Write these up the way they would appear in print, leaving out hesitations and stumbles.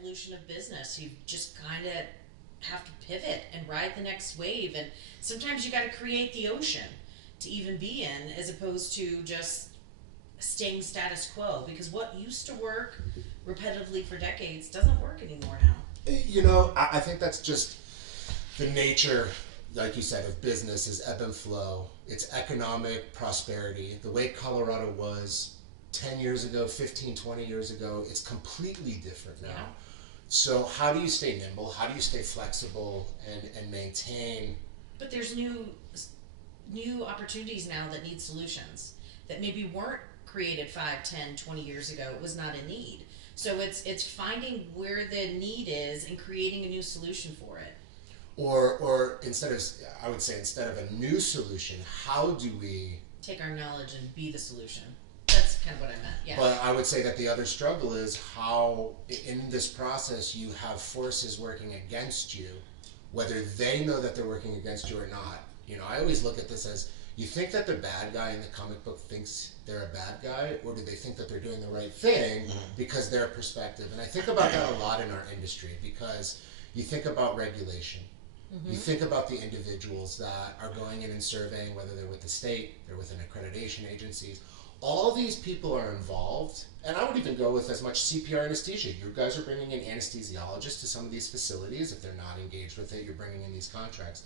evolution of business. You just kind of have to pivot and ride the next wave, and sometimes you got to create the ocean to even be in, as opposed to just staying status quo, because what used to work repetitively for decades doesn't work anymore now. I think that's just the nature, like you said, of business is ebb and flow. It's economic prosperity. The way Colorado was 10 years ago, 15, 20 years ago, it's completely different now. Yeah. So how do you stay nimble? How do you stay flexible and maintain? But there's new opportunities now that need solutions that maybe weren't created 5, 10, 20 years ago. It was not a need. So it's finding where the need is and creating a new solution for it. Or instead of a new solution, how do we take our knowledge and be the solution? That's kind of what I meant. Yeah. But I would say that the other struggle is how in this process you have forces working against you, whether they know that they're working against you or not. I always look at this as, you think that the bad guy in the comic book thinks they're a bad guy, or do they think that they're doing the right thing because their perspective? And I think about that a lot in our industry, because you think about regulation. You think about the individuals that are going in and surveying, whether they're with the state, they're within accreditation agencies. All these people are involved, and I would even go with as much CPR anesthesia. You guys are bringing in anesthesiologists to some of these facilities. If they're not engaged with it, you're bringing in these contracts.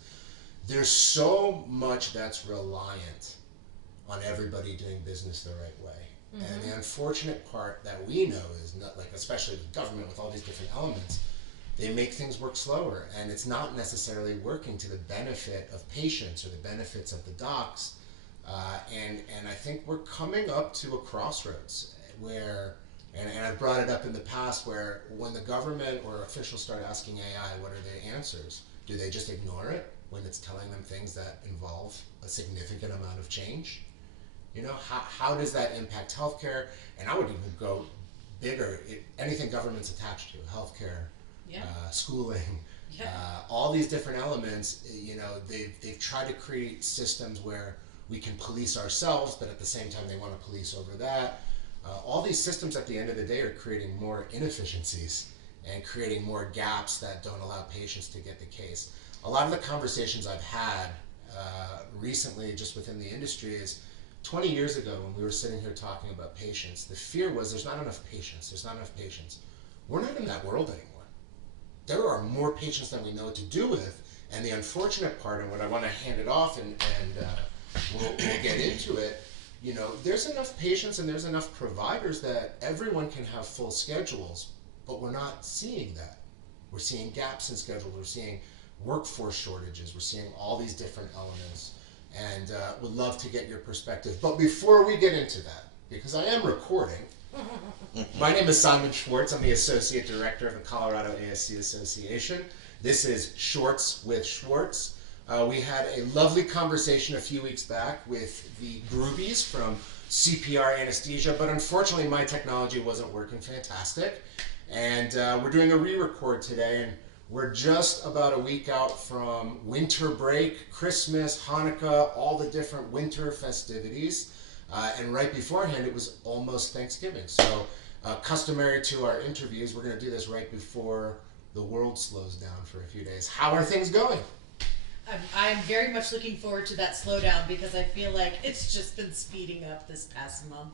There's so much that's reliant on everybody doing business the right way. And the unfortunate part that we know is, not like, especially with government with all these different elements, they make things work slower, and it's not necessarily working to the benefit of patients or the benefits of the docs. And I think we're coming up to a crossroads where, and I've brought it up in the past, where when the government or officials start asking AI, what are the answers? Do they just ignore it when it's telling them things that involve a significant amount of change? How does that impact healthcare? And I would even go bigger, anything government's attached to, healthcare, schooling, all these different elements. They've tried to create systems where we can police ourselves, but at the same time they want to police over that. All these systems at the end of the day are creating more inefficiencies and creating more gaps that don't allow patients to get the case. A lot of the conversations I've had recently just within the industry is 20 years ago when we were sitting here talking about patients, the fear was there's not enough patients. We're not in that world anymore. There are more patients than we know what to do with, and the unfortunate part, and what I want to hand it off and we'll get into it, there's enough patients and there's enough providers that everyone can have full schedules, but we're not seeing that. We're seeing gaps in schedules, we're seeing workforce shortages, we're seeing all these different elements, and would love to get your perspective. But before we get into that, because I am recording, my name is Simon Schwartz. I'm the Associate Director of the Colorado ASC Association. This is Shorts with Schwartz. We had a lovely conversation a few weeks back with the Grubes from CPR Anesthesia, but unfortunately my technology wasn't working fantastic. And we're doing a re-record today, and we're just about a week out from winter break, Christmas, Hanukkah, all the different winter festivities. And right beforehand, it was almost Thanksgiving. So customary to our interviews, we're going to do this right before the world slows down for a few days. How are things going? I'm very much looking forward to that slowdown, because I feel like it's just been speeding up this past month.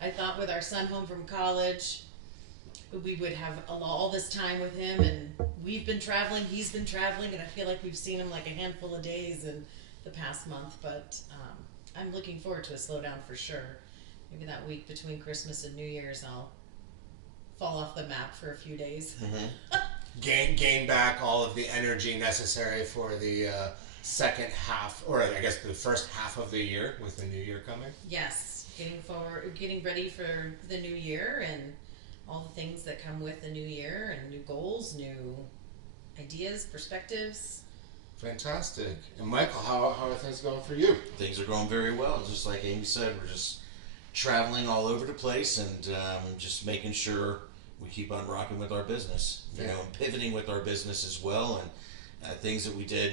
I thought with our son home from college, we would have all this time with him, and we've been traveling, he's been traveling, and I feel like we've seen him like a handful of days in the past month. But I'm looking forward to a slowdown for sure. Maybe that week between Christmas and New Year's I'll fall off the map for a few days. Gain back all of the energy necessary for the second half, or I guess the first half of the year with the new year coming. Yes, getting ready for the new year and all the things that come with the new year, and new goals, new ideas, perspectives. Fantastic. And Michael, how are things going for you? Things are going very well. Just like Amy said, we're just traveling all over the place and just making sure we keep on rocking with our business, and pivoting with our business as well, and things that we did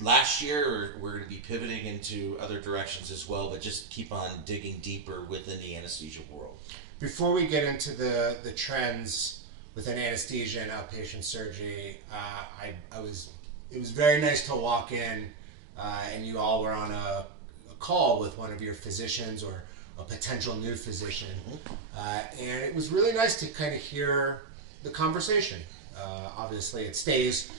last year, we're going to be pivoting into other directions as well, but just keep on digging deeper within the anesthesia world. Before we get into the trends within anesthesia and outpatient surgery, it was very nice to walk in, and you all were on a call with one of your physicians or a potential new physician, and it was really nice to kind of hear the conversation. Obviously, it stays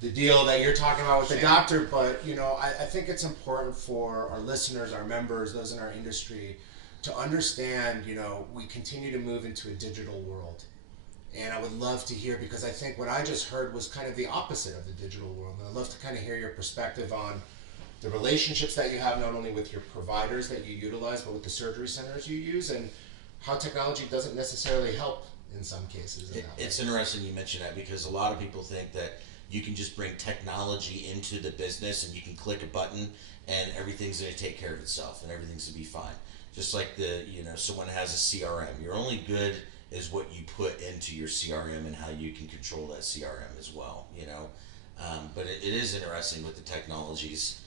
the deal that you're talking about with the doctor, but I think it's important for our listeners, our members, those in our industry, to understand, we continue to move into a digital world. And I would love to hear, because I think what I just heard was kind of the opposite of the digital world. And I'd love to kind of hear your perspective on the relationships that you have, not only with your providers that you utilize, but with the surgery centers you use, and how technology doesn't necessarily help in some cases. It's interesting you mention that, because a lot of people think that you can just bring technology into the business and you can click a button and everything's going to take care of itself and everything's going to be fine. Just like someone has a CRM. You're only good as what you put into your CRM and how you can control that CRM as well. But it is interesting with the technologies.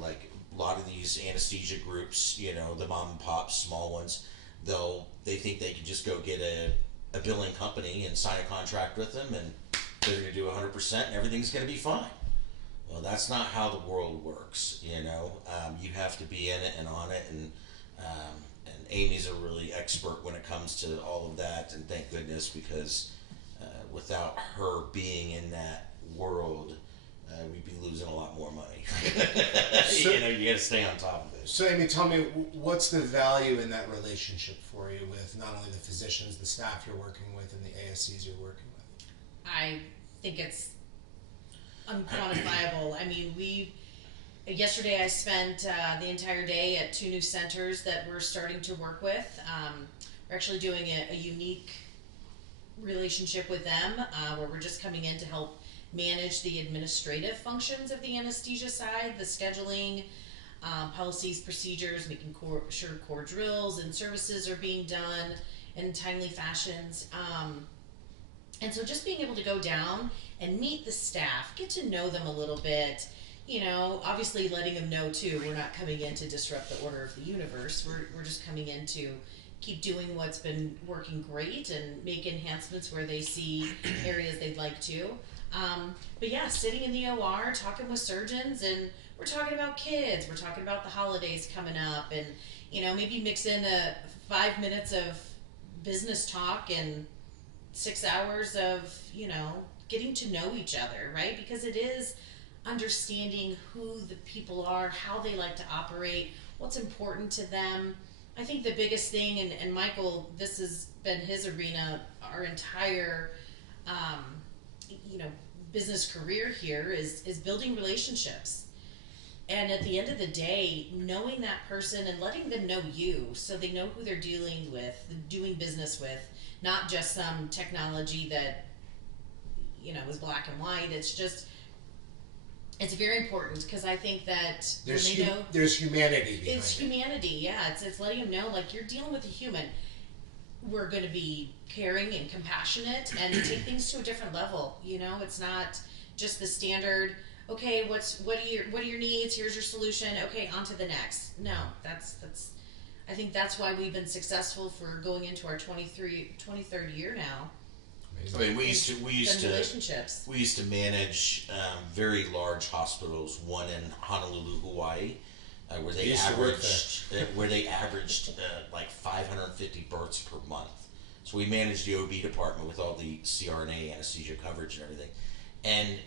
Like a lot of these anesthesia groups, the mom and pop small ones, they think they can just go get a billing company and sign a contract with them and they're going to do 100% and everything's going to be fine. Well, that's not how the world works. You have to be in it and on it, and Amy's a really expert when it comes to all of that, and thank goodness, because without her being in that world, we'd be losing a lot more money. So, you got to stay on top of it. So, Amy, tell me, what's the value in that relationship for you with not only the physicians, the staff you're working with, and the ASCs you're working with? I think it's unquantifiable. I mean, yesterday I spent the entire day at 2 new centers that we're starting to work with. We're actually doing a unique relationship with them, where we're just coming in to help manage the administrative functions of the anesthesia side, the scheduling, policies, procedures, making sure core drills and services are being done in timely fashions. And so just being able to go down and meet the staff, get to know them a little bit, obviously letting them know too, we're not coming in to disrupt the order of the universe. We're just coming in to keep doing what's been working great and make enhancements where they see areas they'd like to. But yeah, sitting in the OR, talking with surgeons, and we're talking about kids, we're talking about the holidays coming up, and maybe mix in 5 minutes of business talk and 6 hours of getting to know each other, right? Because it is understanding who the people are, how they like to operate, what's important to them. I think the biggest thing, and Michael, this has been his arena our entire business career here, is building relationships. And at the end of the day, knowing that person and letting them know you, so they know who they're dealing with, doing business with, not just some technology that is black and white. It's very important, because I think that there's when they know there's humanity behind it's humanity. Yeah, it's letting them know, like, you're dealing with a human. We're going to be caring and compassionate and take things to a different level. It's not just the standard, okay, what are your needs? Here's your solution. Okay, on to the next. No, that's I think that's why we've been successful for going into our 23rd year now. I mean, we used to manage very large hospitals. One in Honolulu, Hawaii, where they averaged like 550 births per month. So we managed the OB department with all the CRNA anesthesia coverage and everything, and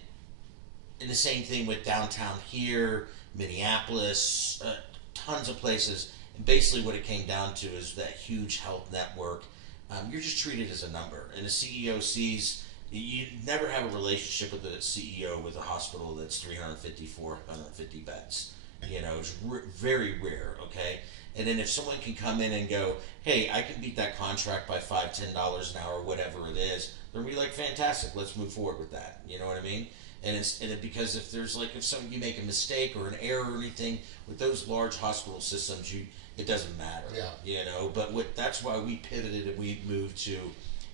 the same thing with downtown here, Minneapolis, tons of places. And basically, what it came down to is that huge health network. You're just treated as a number, and the CEO sees. You never have a relationship with the CEO with a hospital that's 350, 450 beds. It's very rare, okay? And then if someone can come in and go, hey, I can beat that contract by $5, $10 an hour, whatever it is, they're going to be like, fantastic, let's move forward with that. You know what I mean? And because if you make a mistake or an error or anything, with those large hospital systems, it doesn't matter. Yeah. But that's why we pivoted and we moved to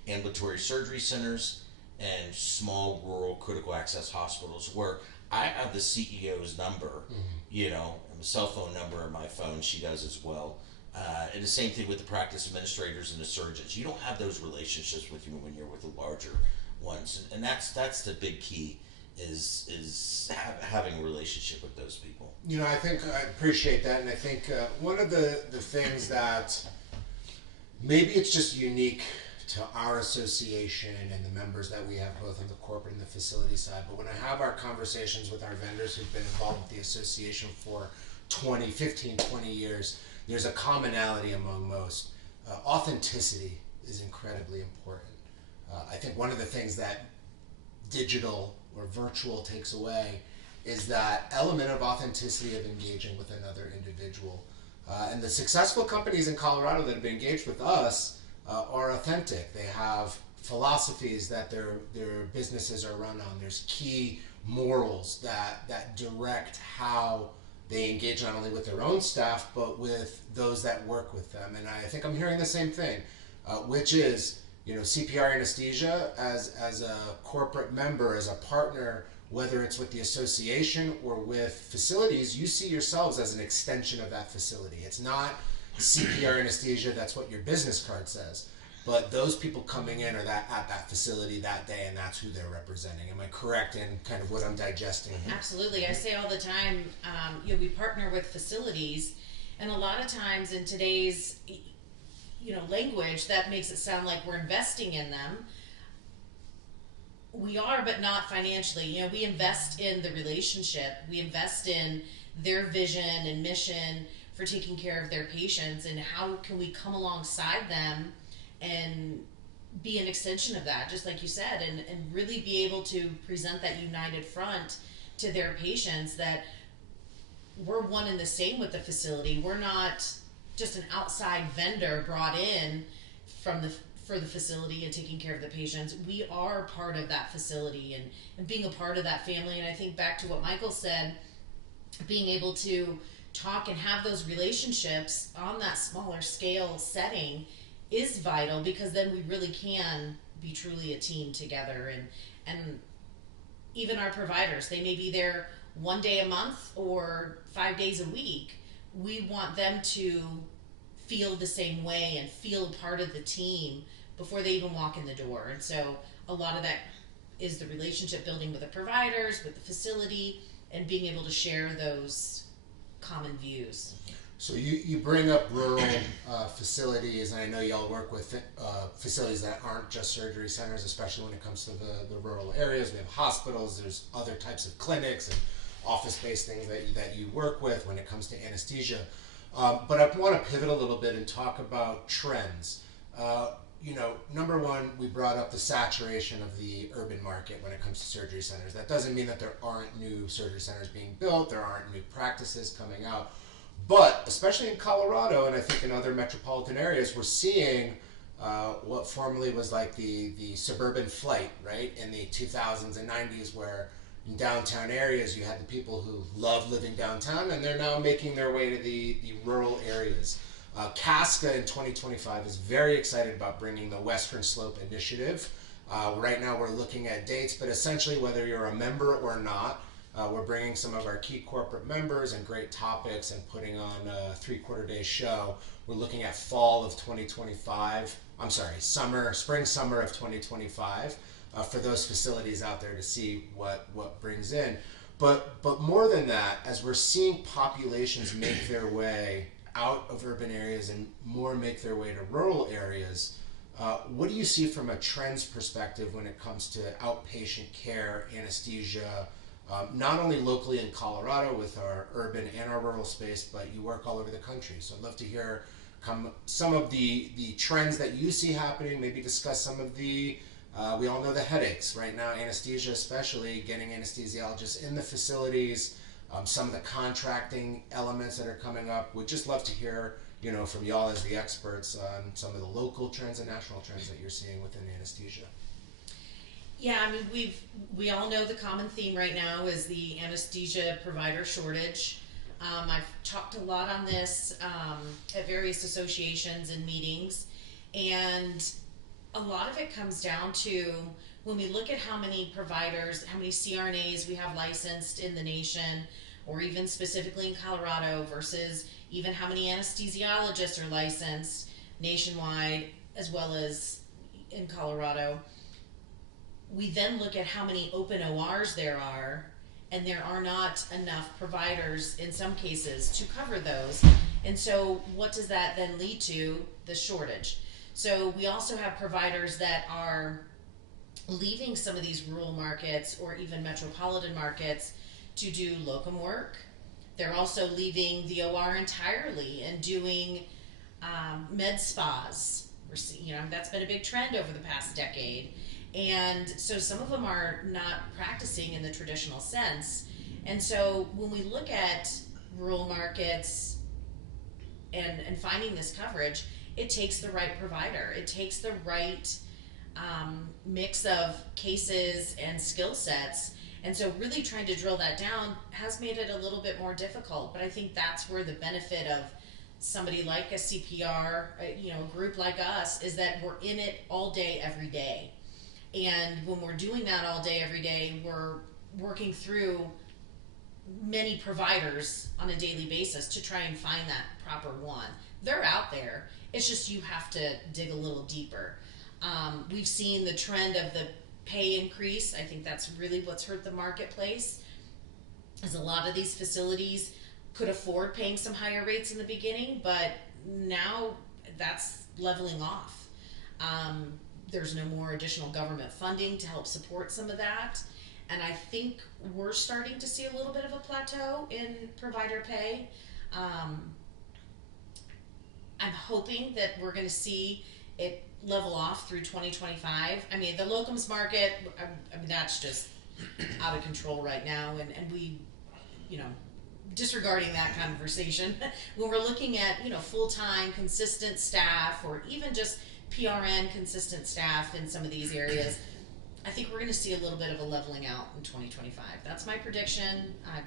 ambulatory surgery centers and small rural critical access hospitals, where I have the CEO's number, a cell phone number on my phone. She does as well. And the same thing with the practice administrators and the surgeons. You don't have those relationships with you when you're with the larger ones, and that's the big key is having a relationship with those people. You know, I think I appreciate that, and I think one of the things that maybe it's just unique to our association and the members that we have both on the corporate and the facility side, but when I have our conversations with our vendors who've been involved with the association for 15, 20 years, there's a commonality among most. Authenticity is incredibly important. I think one of the things that digital or virtual takes away is that element of authenticity of engaging with another individual. And the successful companies in Colorado that have been engaged with us are authentic. They have philosophies that their businesses are run on. There's key morals that direct how they engage not only with their own staff, but with those that work with them. And I think I'm hearing the same thing, which is, you know, CPR Anesthesia as a corporate member, as a partner, whether it's with the association or with facilities, you see yourselves as an extension of that facility. It's not CPR Anesthesia, that's what your business card says. But those people coming in are at that facility that day, and that's who they're representing. Am I correct in kind of what I'm digesting? Absolutely. I say all the time, we partner with facilities, and a lot of times in today's language, that makes it sound like we're investing in them. We are, but not financially. We invest in the relationship. We invest in their vision and mission for taking care of their patients, and how can we come alongside them and be an extension of that, just like you said, and really be able to present that united front to their patients, that we're one and the same with the facility. We're not just an outside vendor brought in for the facility and taking care of the patients. We are part of that facility and being a part of that family. And I think back to what Michael said, being able to talk and have those relationships on that smaller scale setting is vital, because then we really can be truly a team together. And even our providers, they may be there one day a month or 5 days a week. We want them to feel the same way and feel a part of the team before they even walk in the door. And so a lot of that is the relationship building with the providers, with the facility, and being able to share those common views. So you bring up rural facilities, and I know y'all work with facilities that aren't just surgery centers, especially when it comes to the rural areas. We have hospitals, there's other types of clinics and office-based things that you work with when it comes to anesthesia. But I want to pivot a little bit and talk about trends. Number one, we brought up the saturation of the urban market when it comes to surgery centers. That doesn't mean that there aren't new surgery centers being built, there aren't new practices coming out. But especially in Colorado, and I think in other metropolitan areas, we're seeing what formerly was like the suburban flight, right? In the 2000s and 90s, where in downtown areas you had the people who loved living downtown, and they're now making their way to the rural areas. Casca in 2025 is very excited about bringing the Western Slope Initiative. Right now we're looking at dates, but essentially whether you're a member or not, we're bringing some of our key corporate members and great topics and putting on a 3-quarter-day show. We're looking at fall of 2025. Spring, summer of 2025 for those facilities out there to see what brings in. But more than that, as we're seeing populations make their way out of urban areas and more make their way to rural areas, what do you see from a trends perspective when it comes to outpatient care, anesthesia, not only locally in Colorado with our urban and our rural space, but you work all over the country. So I'd love to hear some of the trends that you see happening, maybe discuss some of the, we all know the headaches right now, anesthesia especially, getting anesthesiologists in the facilities, some of the contracting elements that are coming up. We'd just love to hear, from y'all as the experts on some of the local trends and national trends that you're seeing within anesthesia. Yeah, I mean, we all know the common theme right now is the anesthesia provider shortage. I've talked a lot on this at various associations and meetings, and a lot of it comes down to when we look at how many providers, how many CRNAs we have licensed in the nation, or even specifically in Colorado versus even how many anesthesiologists are licensed nationwide as well as in Colorado. We then look at how many open ORs there are, and there are not enough providers in some cases to cover those. And so what does that then lead to? The shortage. So we also have providers that are leaving some of these rural markets or even metropolitan markets to do locum work. They're also leaving the OR entirely and doing med spas. That's been a big trend over the past decade. And so some of them are not practicing in the traditional sense. And so when we look at rural markets and finding this coverage, it takes the right provider. It takes the right mix of cases and skill sets. And so really trying to drill that down has made it a little bit more difficult. But I think that's where the benefit of somebody like a CPR, a group like us, is that we're in it all day, every day. And when we're doing that all day, every day, we're working through many providers on a daily basis to try and find that proper one. They're out there. It's just you have to dig a little deeper. We've seen the trend of the pay increase. I think that's really what's hurt the marketplace, is a lot of these facilities could afford paying some higher rates in the beginning, but now that's leveling off. There's no more additional government funding to help support some of that. And I think we're starting to see a little bit of a plateau in provider pay. I'm hoping that we're going to see it level off through 2025. I mean, the locums market, that's just out of control right now. And we, disregarding that conversation, when we're looking at, full-time consistent staff or even just PRN consistent staff in some of these areas, I think we're going to see a little bit of a leveling out in 2025. That's my prediction. I'm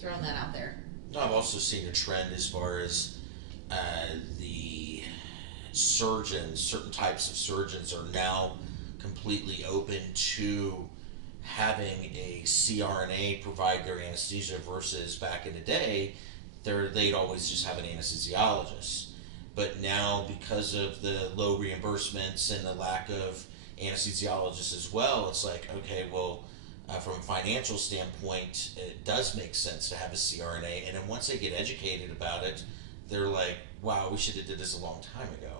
throwing that out there. I've also seen a trend as far as the surgeons, certain types of surgeons are now completely open to having a CRNA provide their anesthesia versus back in the day, they'd always just have an anesthesiologist. But now, because of the low reimbursements and the lack of anesthesiologists as well, it's like, okay, well, from a financial standpoint, it does make sense to have a CRNA. And then once they get educated about it, they're like, wow, we should have did this a long time ago.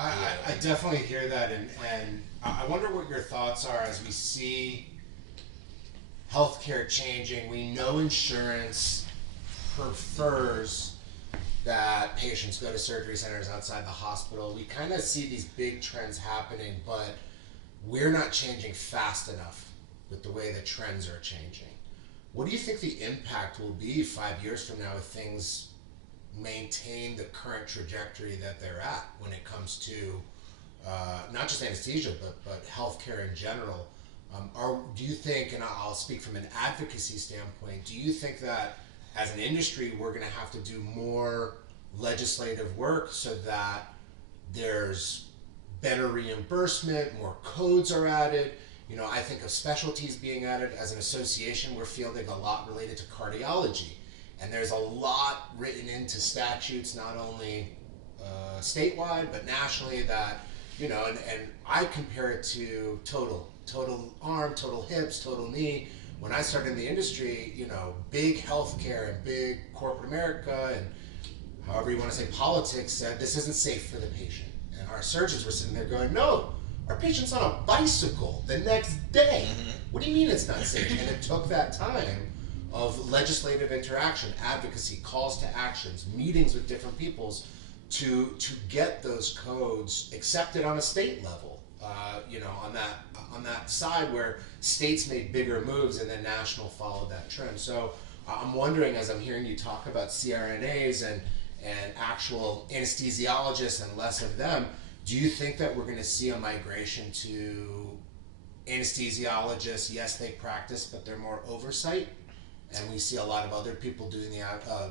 I definitely hear that, and I wonder what your thoughts are as we see healthcare changing. We know insurance prefers that patients go to surgery centers outside the hospital. We kind of see these big trends happening, but we're not changing fast enough with the way the trends are changing. What do you think the impact will be 5 years from now if things maintain the current trajectory that they're at when it comes to not just anesthesia, but healthcare in general? Do you think, and I'll speak from an advocacy standpoint, do you think that as an industry we're going to have to do more legislative work so that there's better reimbursement, more codes are added? I think of specialties being added. As an association, we're fielding a lot related to cardiology. And there's a lot written into statutes, not only statewide, but nationally that, and I compare it to total arm, total hips, total knee. When I started in the industry, big healthcare and big corporate America and however you want to say politics said this isn't safe for the patient. And our surgeons were sitting there going, no, our patient's on a bicycle the next day. Mm-hmm. What do you mean it's not safe? And it took that time of legislative interaction, advocacy, calls to actions, meetings with different peoples to get those codes accepted on a state level. On that side where states made bigger moves and then national followed that trend. So I'm wondering, as I'm hearing you talk about CRNAs and actual anesthesiologists and less of them, do you think that we're going to see a migration to anesthesiologists? Yes, they practice, but they're more oversight, and we see a lot of other people doing the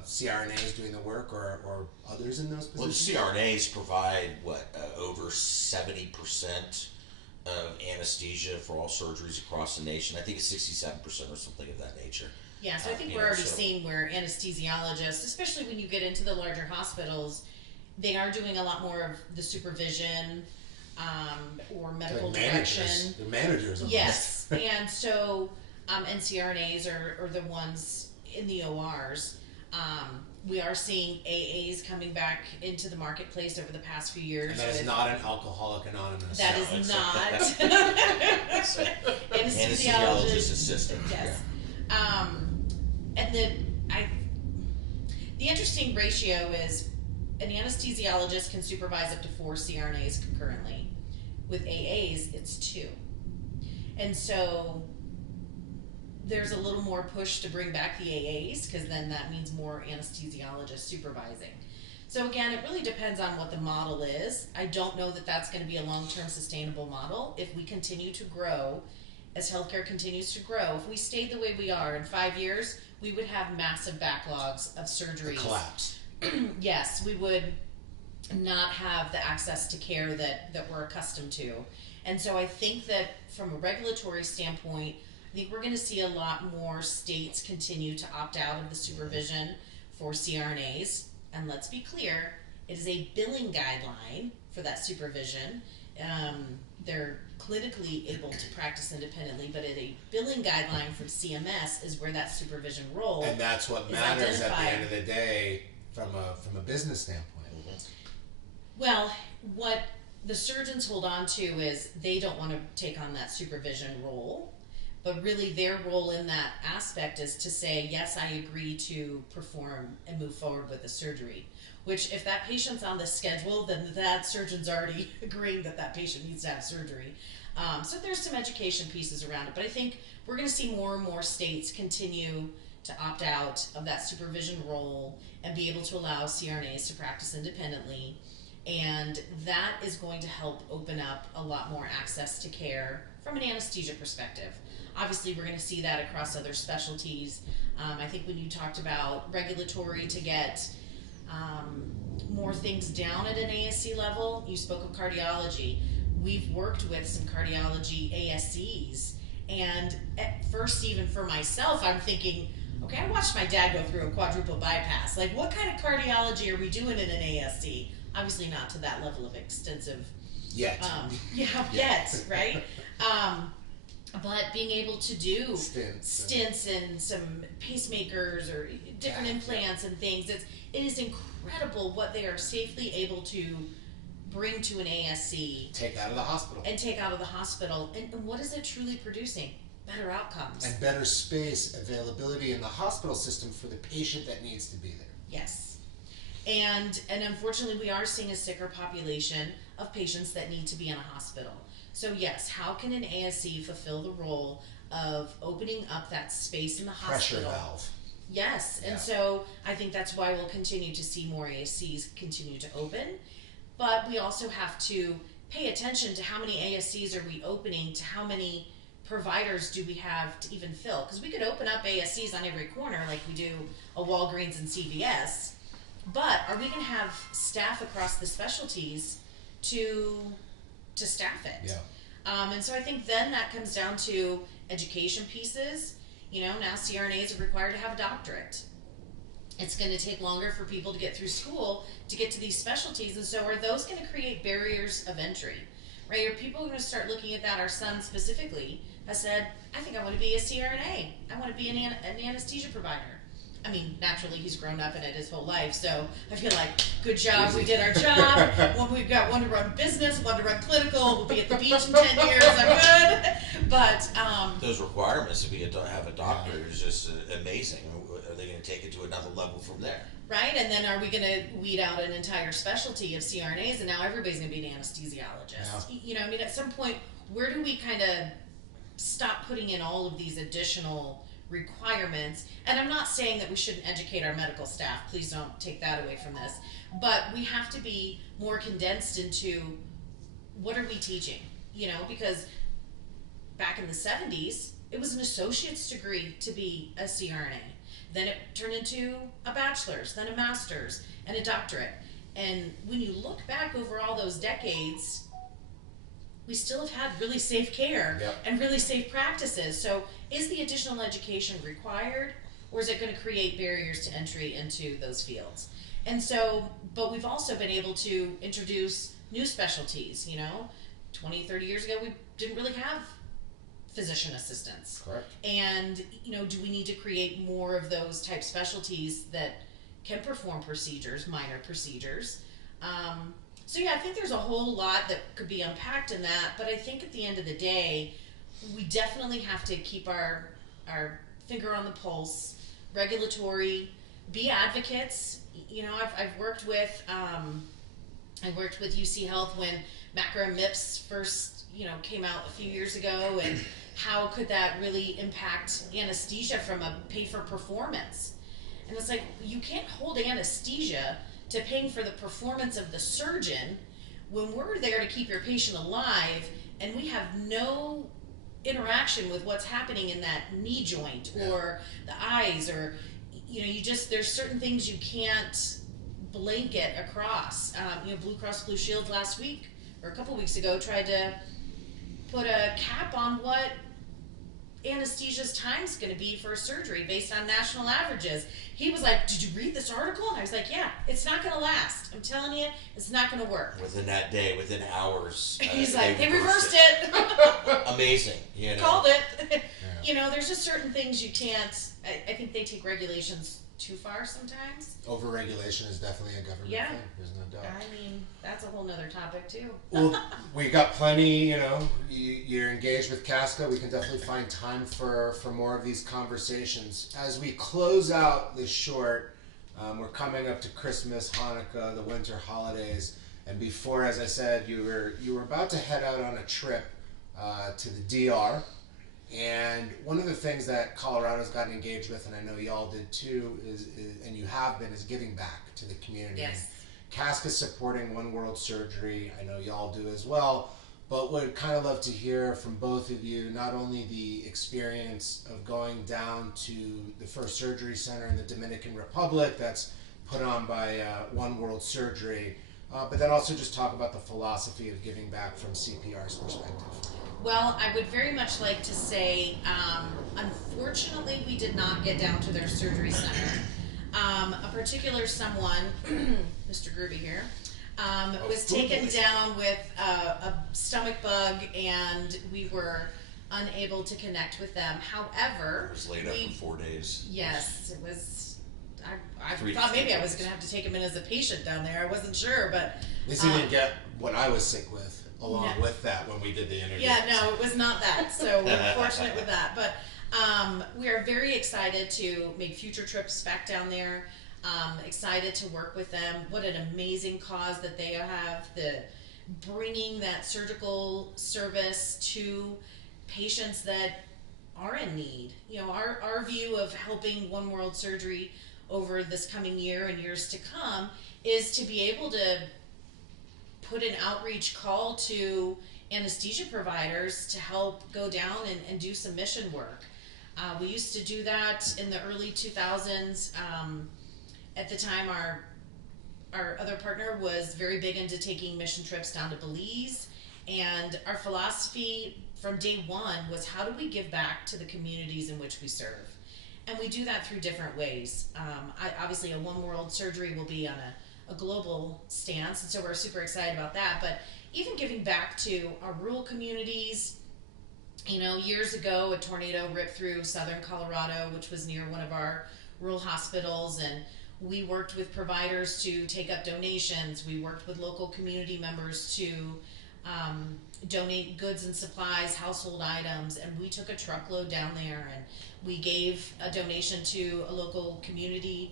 CRNAs doing the work, or others in those positions. Well, the CRNAs provide over 70% of anesthesia for all surgeries across the nation. I think it's 67% or something of that nature. Yeah, so I think You we're know, already so- seeing where anesthesiologists, especially when you get into the larger hospitals, they are doing a lot more of the supervision, or medical Like direction. managers. They're managers. Almost. Yes, and so, NCRNAs are the ones in the ORs. We are seeing AAs coming back into the marketplace over the past few years. And that is with- not an Alcoholic Anonymous. That No, is it's not. It's a Anesthesiologist. anesthesiologist assistant. Yes. And the interesting ratio is an anesthesiologist can supervise up to 4 CRNAs concurrently. With AAs, it's 2. And so there's a little more push to bring back the AAs, because then that means more anesthesiologists supervising. So again, it really depends on what the model is. I don't know that that's going to be a long-term sustainable model. If we continue to grow, as healthcare continues to grow, if we stayed the way we are in 5 years, we would have massive backlogs of surgeries. The collapse. Yes, we would not have the access to care that we're accustomed to. And so I think that from a regulatory standpoint, I think we're going to see a lot more states continue to opt out of the supervision for CRNAs. And let's be clear, it is a billing guideline for that supervision. They're clinically able to practice independently, but a billing guideline from CMS is where that supervision role And that's what is matters at the identified. end of the day from a business standpoint. Well, what the surgeons hold on to is they don't want to take on that supervision role, but really their role in that aspect is to say, yes, I agree to perform and move forward with the surgery. Which, if that patient's on the schedule, then that surgeon's already agreeing that that patient needs to have surgery. So there's some education pieces around it, but I think we're going to see more and more states continue to opt out of that supervision role and be able to allow CRNAs to practice independently. And that is going to help open up a lot more access to care from an anesthesia perspective. Obviously, we're going to see that across other specialties. I think when you talked about regulatory to get more things down at an ASC level, you spoke of cardiology. We've worked with some cardiology ASCs, and at first, even for myself, I'm thinking, okay, I watched my dad go through a quadruple bypass. Like, what kind of cardiology are we doing in an ASC? Obviously not to that level of extensive, Yet. yet, right? But being able to do stints and some pacemakers or different implants and things, it is incredible what they are safely able to bring to an ASC. Take out of the hospital. And what is it truly producing? Better outcomes. And better space availability in the hospital system for the patient that needs to be there. Yes. And unfortunately, we are seeing a sicker population of patients that need to be in a hospital. So yes, how can an ASC fulfill the role of opening up that space in the hospital? Pressure valve. Yes, and Yeah. so I think that's why we'll continue to see more ASCs continue to open. But we also have to pay attention to how many ASCs are we opening, to how many providers do we have to even fill. Because we could open up ASCs on every corner like we do a Walgreens and CVS. But are we going to have staff across the specialties to staff it? Yeah. And so I think then that comes down to education pieces. You know, now CRNAs are required to have a doctorate. It's going to take longer for people to get through school to get to these specialties. And so are those going to create barriers of entry? Right? Are people going to start looking at that? Our son specifically has said, I think I want to be a CRNA. I want to be an anesthesia provider. I mean, naturally, he's grown up in it his whole life, so I feel like, good job, we did our job. When we've got one to run business, one to run clinical, we'll be at the beach in 10 years, I'm good. But, those requirements to have a doctor is just amazing. Are they going to take it to another level from there? Right, and then are we going to weed out an entire specialty of CRNAs, and now everybody's going to be an anesthesiologist? Yeah. You know, I mean, at some point, where do we kind of stop putting in all of these additional requirements? And I'm not saying that we shouldn't educate our medical staff, please don't take that away from this, but we have to be more condensed into what are we teaching, you know, because back in the 70s it was an associate's degree to be a CRNA, then it turned into a bachelor's, then a master's, and a doctorate. And when you look back over all those decades, we still have had really safe care Yep. and really safe practices. So is the additional education required, or is it going to create barriers to entry into those fields? And so, but we've also been able to introduce new specialties, 20, 30 years ago, we didn't really have physician assistants. Correct. And, do we need to create more of those type specialties that can perform procedures, minor procedures? So yeah, I think there's a whole lot that could be unpacked in that, but I think at the end of the day, we definitely have to keep our finger on the pulse, regulatory, be advocates. I've worked with UC Health when MACRA and MIPS first, came out a few years ago, and how could that really impact anesthesia from a pay for performance? And it's like, you can't hold anesthesia to paying for the performance of the surgeon when we're there to keep your patient alive and we have no interaction with what's happening in that knee joint or the eyes, or there's certain things you can't blanket across. Blue Cross Blue Shield last week or a couple weeks ago tried to put a cap on what anesthesia's time's going to be for a surgery based on national averages. He was like, "Did you read this article?" And I was like, "Yeah, it's not going to last. I'm telling you, it's not going to work." Within that day, within hours. He's like, "They reversed it." Amazing. Called it. There's just certain things you can't. I think they take regulations too far sometimes. Overregulation is definitely a government thing. There's no doubt. I mean, that's a whole nother topic too. Well, we got plenty. You're engaged with Casca. We can definitely find time for more of these conversations. As we close out this short, we're coming up to Christmas, Hanukkah, the winter holidays, and before, as I said, you were about to head out on a trip to the DR. And one of the things that Colorado's gotten engaged with, and I know y'all did too, is and you have been, is giving back to the community. Yes. Casca's supporting One World Surgery. I know y'all do as well. But would kind of love to hear from both of you, not only the experience of going down to the first surgery center in the Dominican Republic that's put on by One World Surgery, but then also just talk about the philosophy of giving back from CPR's perspective. Well, I would very much like to say, unfortunately, we did not get down to their surgery center. A particular someone, Mr. Grube here, was taken down with a stomach bug, and we were unable to connect with them. However, I was laid up for 4 days. Yes, it was. I thought maybe I was going to have to take him in as a patient down there. I wasn't sure, but At least he didn't get what I was sick with along with that when we did the interview. Yeah, no, it was not that. So we're fortunate with that. But we are very excited to make future trips back down there. Excited to work with them. What an amazing cause that they have. Bringing that surgical service to patients that are in need. Our view of helping One World Surgery over this coming year and years to come is to be able to put an outreach call to anesthesia providers to help go down and do some mission work. We used to do that in the early 2000s. At the time, our other partner was very big into taking mission trips down to Belize, and our philosophy from day one was, how do we give back to the communities in which we serve? And we do that through different ways. Obviously, a One World Surgery will be on a global stance, and so we're super excited about that. But even giving back to our rural communities, years ago a tornado ripped through southern Colorado, which was near one of our rural hospitals, and we worked with providers to take up donations. We worked with local community members to donate goods and supplies, household items, and we took a truckload down there, and we gave a donation to a local community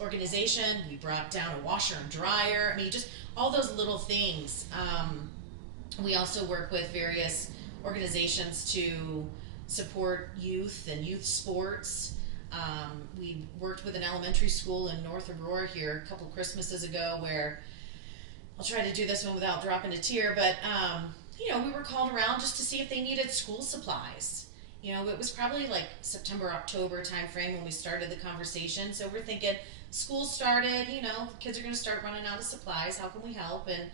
organization. We brought down a washer and dryer. I mean, just all those little things. We also work with various organizations to support youth and youth sports. We worked with an elementary school in North Aurora here a couple Christmases ago, where I'll try to do this one without dropping a tear, but we were called around just to see if they needed school supplies. It was probably like September, October timeframe when we started the conversation. So we're thinking, school started, kids are going to start running out of supplies. How can we help? And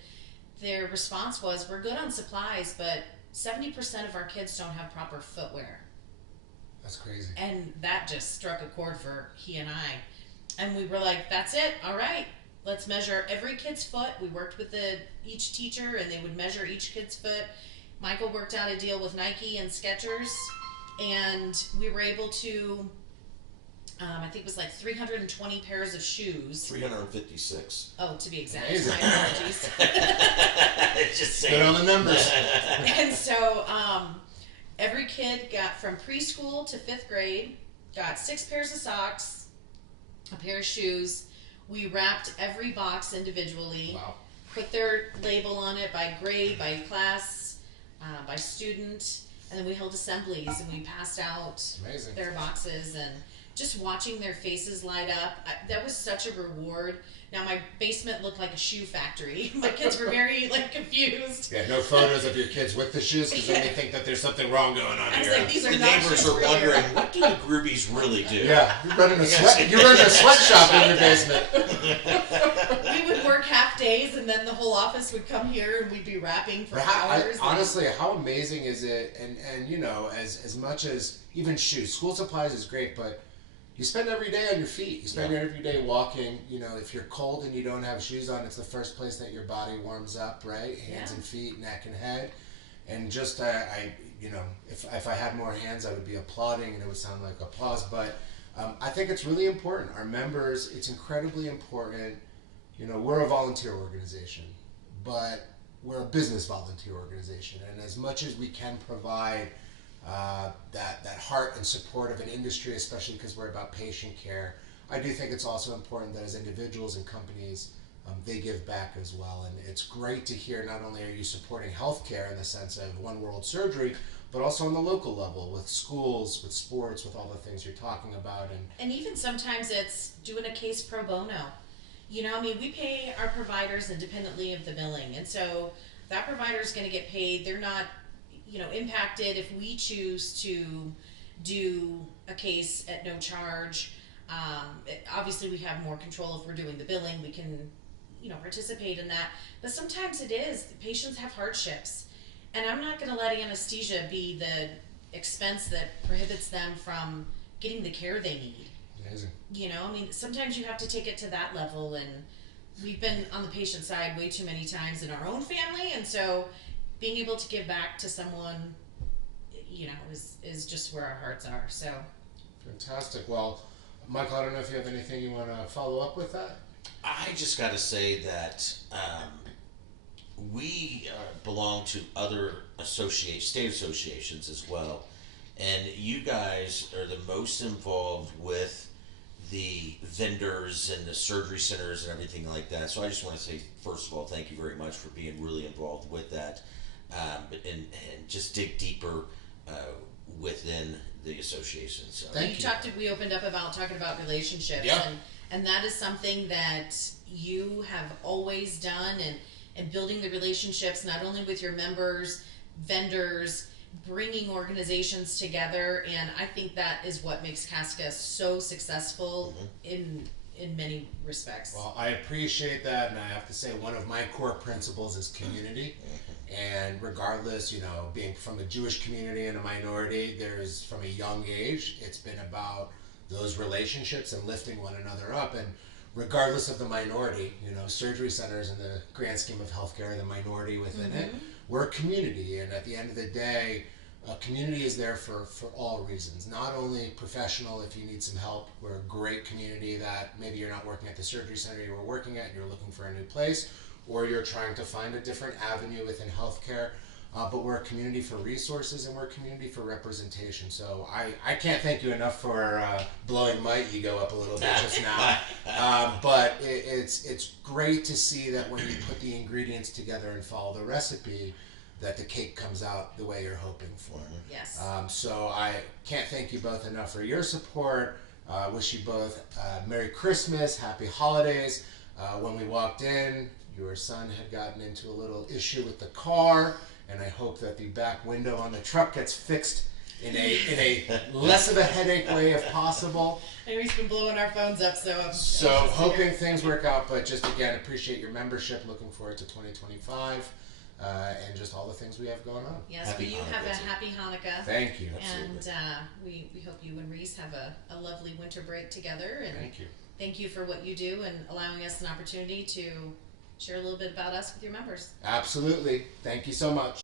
their response was, we're good on supplies, but 70% of our kids don't have proper footwear. That's crazy. And that just struck a chord for he and I. And we were like, that's it, all right. Let's measure every kid's foot. We worked with each teacher, and they would measure each kid's foot. Michael worked out a deal with Nike and Skechers, and we were able to, I think it was like 320 pairs of shoes. 356. Oh, to be exact. Amazing. My apologies. Just Good saying. on the numbers. And so every kid got from preschool to 5th grade, got 6 pairs of socks, a pair of shoes. We wrapped every box individually, Wow. put their label on it by grade, by class, by student, and then we held assemblies and we passed out Amazing. their boxes, and just watching their faces light up, that was such a reward. Now my basement looked like a shoe factory. My kids were very confused. Yeah, no photos of your kids with the shoes because then they think that there's something wrong going on I was here. like, these are The not neighbors shoes are for you. wondering, what do the Grubies really do? Yeah, you're running a sweatshop in your basement. We would work half days, and then the whole office would come here, and we'd be wrapping for hours. Honestly, how amazing is it? And you know, as much as even shoes, school supplies is great, but you spend every day on your feet. You spend every day walking. You know, if you're cold and you don't have shoes on, it's the first place that your body warms up, right? Hands and feet, neck and head. And just, you know, if I had more hands, I would be applauding and it would sound like applause. But I think it's really important. Our members, it's incredibly important. You know, we're a volunteer organization, but we're a business volunteer organization. And as much as we can provide that heart and support of an industry, especially because we're about patient care, I do think it's also important that as individuals and companies, they give back as well. And it's great to hear not only are you supporting healthcare in the sense of One World Surgery, but also on the local level with schools, with sports, with all the things you're talking about. And even sometimes it's doing a case pro bono. You know, I mean, we pay our providers independently of the billing, and so that provider is going to get paid. They're not, you know, impacted if we choose to do a case at no charge. Obviously, we have more control if we're doing the billing. We can, you know, participate in that. But sometimes it is. The patients have hardships. And I'm not going to let anesthesia be the expense that prohibits them from getting the care they need. Amazing. You know, I mean, sometimes you have to take it to that level. And we've been on the patient side way too many times in our own family. And so being able to give back to someone, you know, is just where our hearts are. So Fantastic. Well, Michael, I don't know if you have anything you want to follow up with that? I just got to say that we belong to other state associations as well, and you guys are the most involved with the vendors and the surgery centers and everything like that. So I just want to say, first of all, thank you very much for being really involved with that, and just dig deeper within the association. So Thank you. we opened up about talking about relationships, Yeah. and that is something that you have always done, and building the relationships not only with your members, vendors, bringing organizations together, and I think that is what makes Casca so successful in many respects. Well, I appreciate that, and I have to say one of my core principles is community. And regardless, you know, being from a Jewish community and a minority, there's from a young age, it's been about those relationships and lifting one another up. And regardless of the minority, you know, surgery centers in the grand scheme of healthcare are the minority within it. We're a community, and at the end of the day, a community is there for all reasons. Not only professional, if you need some help, we're a great community that maybe you're not working at the surgery center you were working at and you're looking for a new place, or you're trying to find a different avenue within healthcare. But we're a community for resources, and we're a community for representation. So I can't thank you enough for blowing my ego up a little bit just now. But it's great to see that when you put the ingredients together and follow the recipe, that the cake comes out the way you're hoping for. Yes. So I can't thank you both enough for your support. Wish you both Merry Christmas, Happy Holidays. When we walked in, your son had gotten into a little issue with the car, and I hope that the back window on the truck gets fixed in a less of a headache way if possible. And he's been blowing our phones up, so Hoping things work out, but just again, appreciate your membership. Looking forward to 2025. and just all the things we have going on. Yes, Happy but you have a Hanukkah. happy Hanukkah. Thank you. And we hope you and Reese have a lovely winter break together. And Thank you. thank you for what you do and allowing us an opportunity to share a little bit about us with your members. Absolutely. Thank you so much.